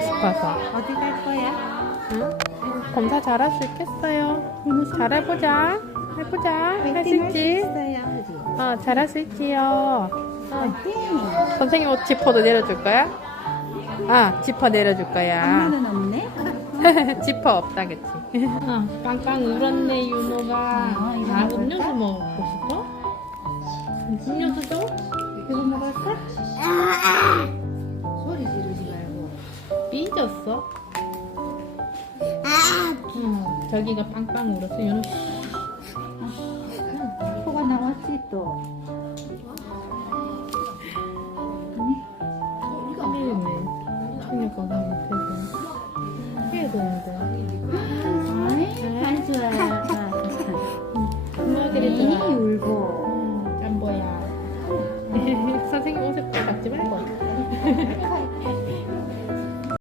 싶어서. 어디 갈 거야? 응? 검사 잘할 수 있겠어요. 잘해보자. 해보자. 할 수 있지? 잘할 수 있지요. 선생님 옷 지퍼도 내려줄 거야? 지퍼 내려줄 거야. 엄마는 없네? 지퍼 없다, 그치? 빵빵 울었네, 윤호가. 음료수 먹고 싶어? 음료수 줘? 이거 먹을까? 소리 지르지 말고. 삐졌어? 저기가 빵빵 울었어, 윤호. 코가 나왔지 또. 큰일이네. 충격 건강 못해서. 해야 되는데. 아이, 잘 좋아요. 엄마 이 그랬잖아. 울고. 짬보야. 선생님 옷에 딱 잡지 말고.